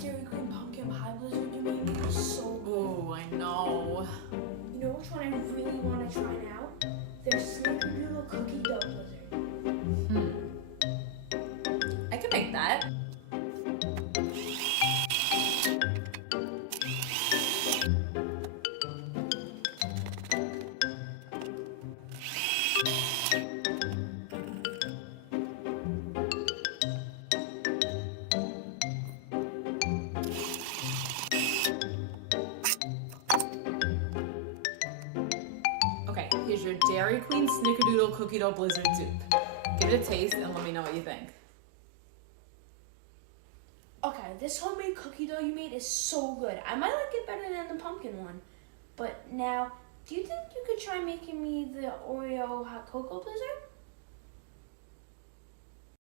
Dairy Queen pumpkin pie blizzard you made me was so good. Ooh, I know. You know which one I really want to try now? Their Snickerdoodle cookie dough blizzard. I can make that. Okay, here's your Dairy Queen Snickerdoodle Cookie Dough Blizzard dupe. Give it a taste and let me know what you think. Okay, this homemade cookie dough you made is so good. I might like it better than the pumpkin one. But now, do you think you could try making me the Oreo hot cocoa blizzard?